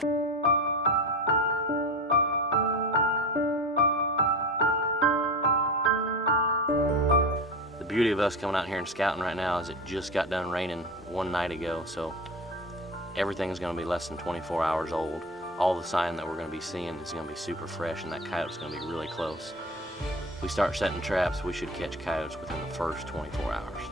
The beauty of us coming out here and scouting right now is it just got done raining one night ago, so everything's going to be less than 24 hours old. All the sign that we're going to be seeing is going to be super fresh, and that coyote's going to be really close. If we start setting traps, we should catch coyotes within the first 24 hours.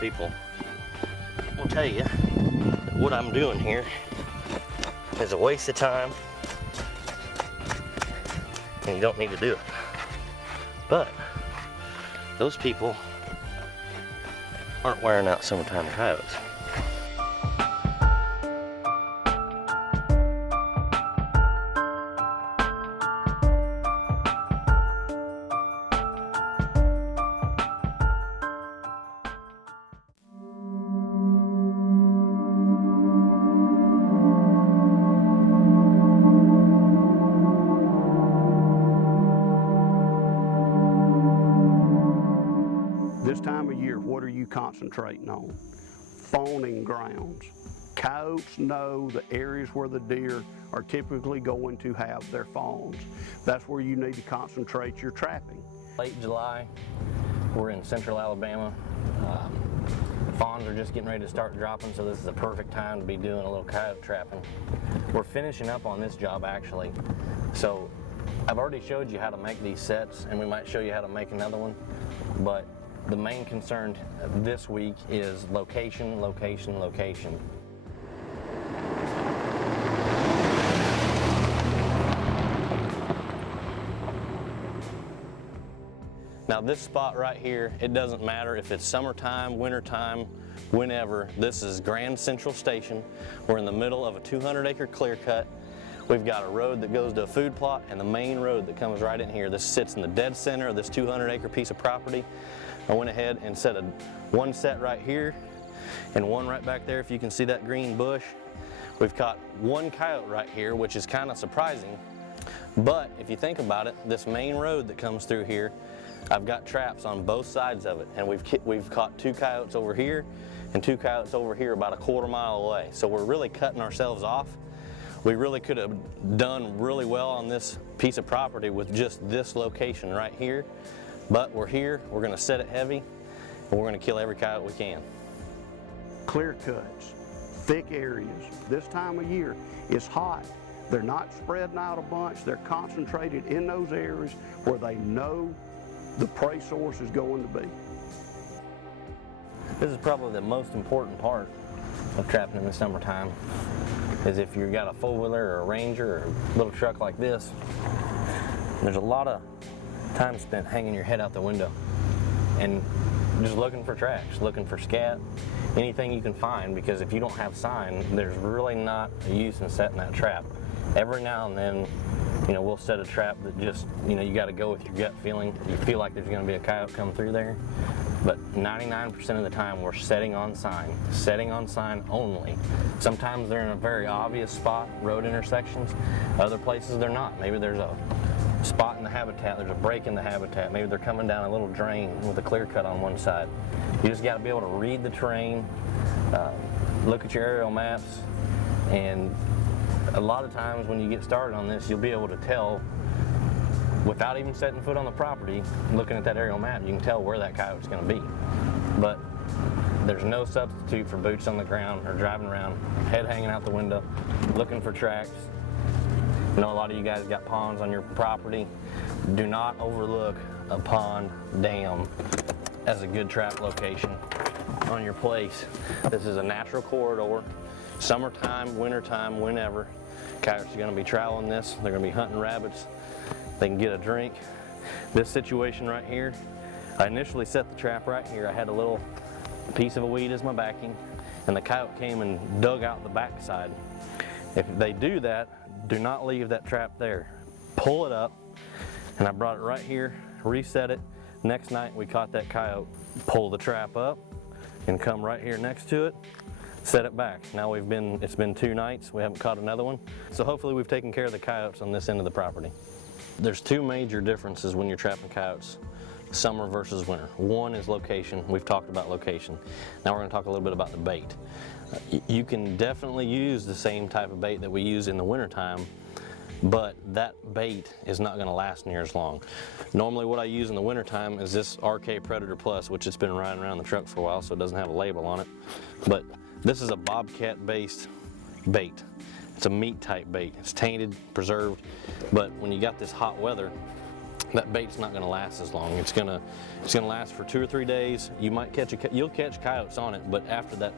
People will tell you that what I'm doing here is a waste of time and you don't need to do it. But those people aren't wearing out summertime coyotes. This time of year, what are you concentrating on? Fawning grounds. Coyotes know the areas where the deer are typically going to have their fawns. That's where you need to concentrate your trapping. Late July, we're in central Alabama. Fawns are just getting ready to start dropping, so this is the perfect time to be doing a little coyote trapping. We're finishing up on this job actually. So I've already showed you how to make these sets, and we might show you how to make another one, but the main concern this week is location, location, location. Now this spot right here, it doesn't matter if it's summertime, wintertime, whenever. This is Grand Central Station. We're in the middle of a 200-acre clear cut. We've got a road that goes to a food plot and the main road that comes right in here. This sits in the dead center of this 200-acre piece of property. I went ahead and set one set right here and one right back there. If you can see that green bush, we've caught one coyote right here, which is kind of surprising. But if you think about it, this main road that comes through here, I've got traps on both sides of it, and we've caught 2 coyotes over here and 2 coyotes over here about a quarter mile away. So we're really cutting ourselves off. We really could have done really well on this piece of property with just this location right here. But we're here, we're going to set it heavy, and we're going to kill every coyote we can. Clear cuts, thick areas. This time of year, it's hot. They're not spreading out a bunch. They're concentrated in those areas where they know the prey source is going to be. This is probably the most important part of trapping in the summertime, is if you've got a four-wheeler or a Ranger or a little truck like this, there's a lot of time spent hanging your head out the window and just looking for tracks, looking for scat, anything you can find, because if you don't have sign, there's really not a use in setting that trap. Every now and then, we'll set a trap that just, you got to go with your gut feeling. You feel like there's going to be a coyote come through there, but 99% of the time we're setting on sign only. Sometimes they're in a very obvious spot, road intersections. Other places they're not. Maybe there's a spot in the habitat, there's a break in the habitat, maybe they're coming down a little drain with a clear cut on one side. You just got to be able to read the terrain, look at your aerial maps, and a lot of times when you get started on this, you'll be able to tell without even setting foot on the property. Looking at that aerial map, you can tell where that coyote's going to be. But there's no substitute for boots on the ground or driving around, head hanging out the window, looking for tracks. I know a lot of you guys got ponds on your property. Do not overlook a pond, dam as a good trap location on your place. This is a natural corridor. Summertime, wintertime, whenever. Coyotes are going to be traveling this. They're going to be hunting rabbits. They can get a drink. This situation right here, I initially set the trap right here. I had a little piece of a weed as my backing, and the coyote came and dug out the backside. If they do that, do not leave that trap there. Pull it up, and I brought it right here, reset it. Next night we caught that coyote. Pull the trap up and come right here next to it, set it back. Now it's been 2 nights, we haven't caught another one. So hopefully we've taken care of the coyotes on this end of the property. There's 2 major differences when you're trapping coyotes, summer versus winter. One is location. We've talked about location. Now we're going to talk a little bit about the bait. You can definitely use the same type of bait that we use in the wintertime, but that bait is not going to last near as long. Normally what I use in the wintertime is this RK Predator Plus, which has been riding around the truck for a while, so it doesn't have a label on it. But this is a bobcat based bait. It's a meat type bait. It's tainted, preserved, but when you got this hot weather, that bait's not going to last as long. It's gonna last for 2 or 3 days. You might you'll catch coyotes on it, but after that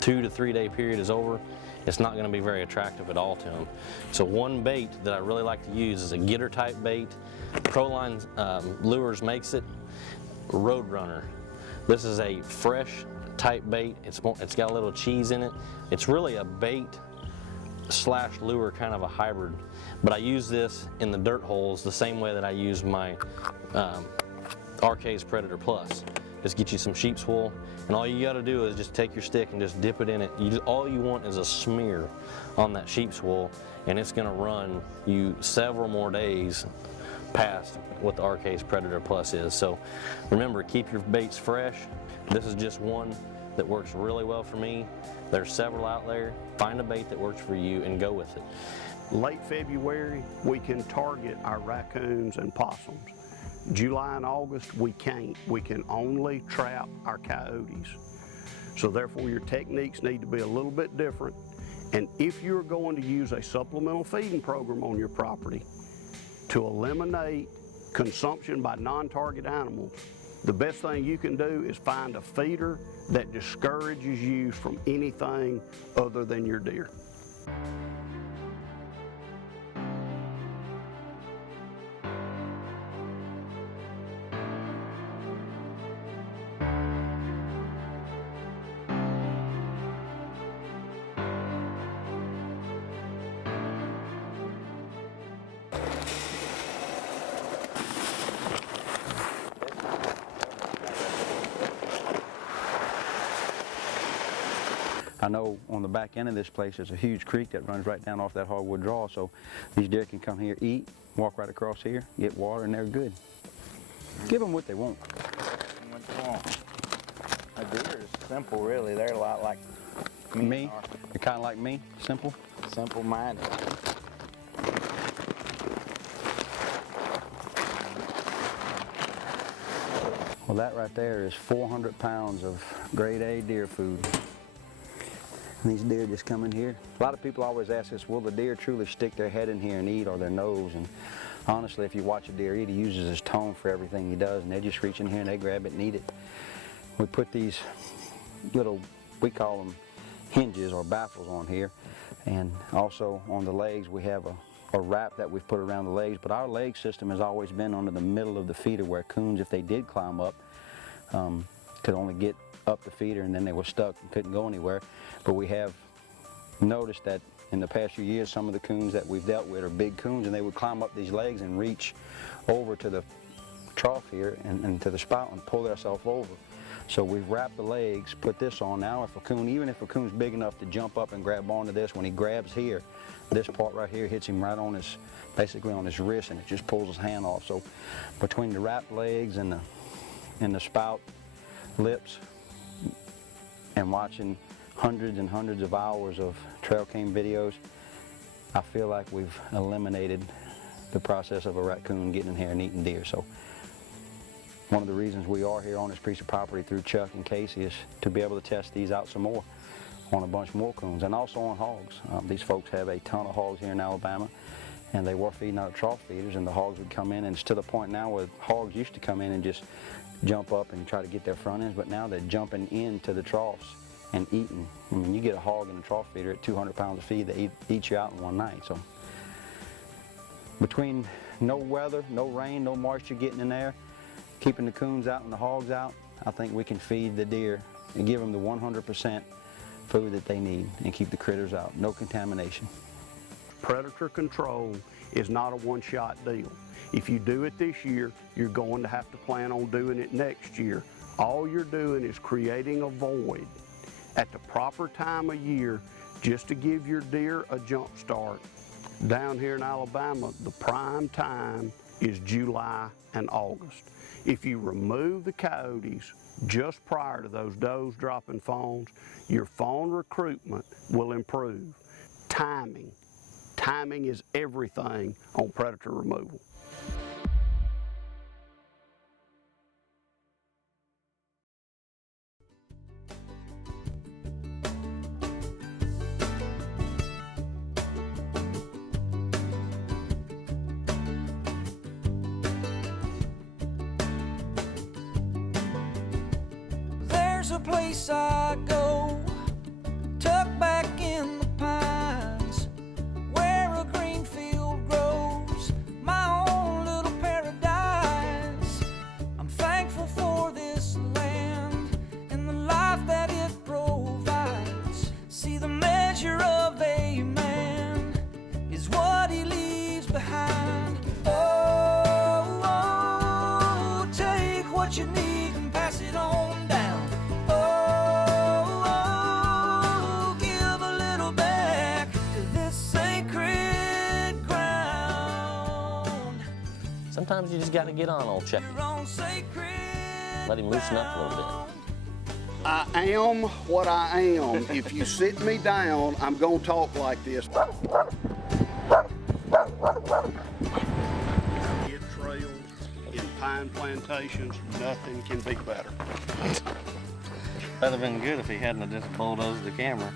2 to 3 day period is over, it's not going to be very attractive at all to them. So one bait that I really like to use is a getter type bait. Proline Lures makes it. Roadrunner. This is a fresh type bait. It's got a little cheese in it. It's really a bait slash lure, kind of a hybrid. But I use this in the dirt holes the same way that I use my RK's Predator Plus. Just get you some sheep's wool, and all you got to do is just take your stick and just dip it in it. All you want is a smear on that sheep's wool, and it's going to run you several more days past what the RK's Predator Plus is. So remember, keep your baits fresh. This is just one that works really well for me. There's several out there. Find a bait that works for you and go with it. Late February, we can target our raccoons and possums. July and August, we can't. We can only trap our coyotes. So therefore, your techniques need to be a little bit different. And if you're going to use a supplemental feeding program on your property to eliminate consumption by non-target animals, the best thing you can do is find a feeder that discourages you from anything other than your deer. I know on the back end of this place there's a huge creek that runs right down off that hardwood draw, so these deer can come here, eat, walk right across here, get water, and they're good. Give them what they want. What they want. A deer is simple, really. They're a lot like Me? You're kind of like me? Simple? Simple-minded. Well, that right there is 400 pounds of grade A deer food. And these deer just come in here. A lot of people always ask us, will the deer truly stick their head in here and eat, or their nose? And honestly, if you watch a deer eat, he uses his tongue for everything he does, and they just reach in here and they grab it and eat it. We put these little, we call them hinges or baffles on here, and also on the legs we have a wrap that we've put around the legs, but our leg system has always been under the middle of the feeder, where coons, if they did climb up, could only get up the feeder and then they were stuck and couldn't go anywhere. But we have noticed that in the past few years, some of the coons that we've dealt with are big coons, and they would climb up these legs and reach over to the trough here and to the spout and pull themselves over. So we've wrapped the legs, put this on. Now if a coon, even if a coon's big enough to jump up and grab onto this, when he grabs here, this part right here hits him right on his, basically on his wrist, and it just pulls his hand off. So between the wrapped legs and the spout lips, and watching hundreds and hundreds of hours of trail cam videos, I feel like we've eliminated the process of a raccoon getting in here and eating deer. So one of the reasons we are here on this piece of property through Chuck and Casey is to be able to test these out some more on a bunch more coons, and also on hogs. These folks have a ton of hogs here in Alabama, and they were feeding out of trough feeders, and the hogs would come in, and it's to the point now where hogs used to come in and just jump up and try to get their front ends, but now they're jumping into the troughs and eating. I mean, you get a hog in a trough feeder at 200 pounds of feed, they eat you out in one night. So between no weather, no rain, no moisture getting in there, keeping the coons out and the hogs out, I think we can feed the deer and give them the 100% food that they need and keep the critters out. No contamination. Predator control is not a one-shot deal. If you do it this year, you're going to have to plan on doing it next year. All you're doing is creating a void at the proper time of year just to give your deer a jump start. Down here in Alabama, the prime time is July and August. If you remove the coyotes just prior to those does dropping fawns, your fawn recruitment will improve. Timing is everything on predator removal. There's a place I go, tucked back in the pines, where a green field grows, my own little paradise. I'm thankful for this land and the life that it provides. See, the measure of a man is what he leaves behind. Oh, oh, take what you need and pass it on down. Oh, give a little back to this sacred ground. Sometimes you just got to get on old Chucky. Your own sacred Let him loosen up a little bit. I am what I am. If you sit me down, I'm gonna talk like this. In trails, in pine plantations, nothing can be better. That'd have been good if he hadn't have just bulldozed the camera.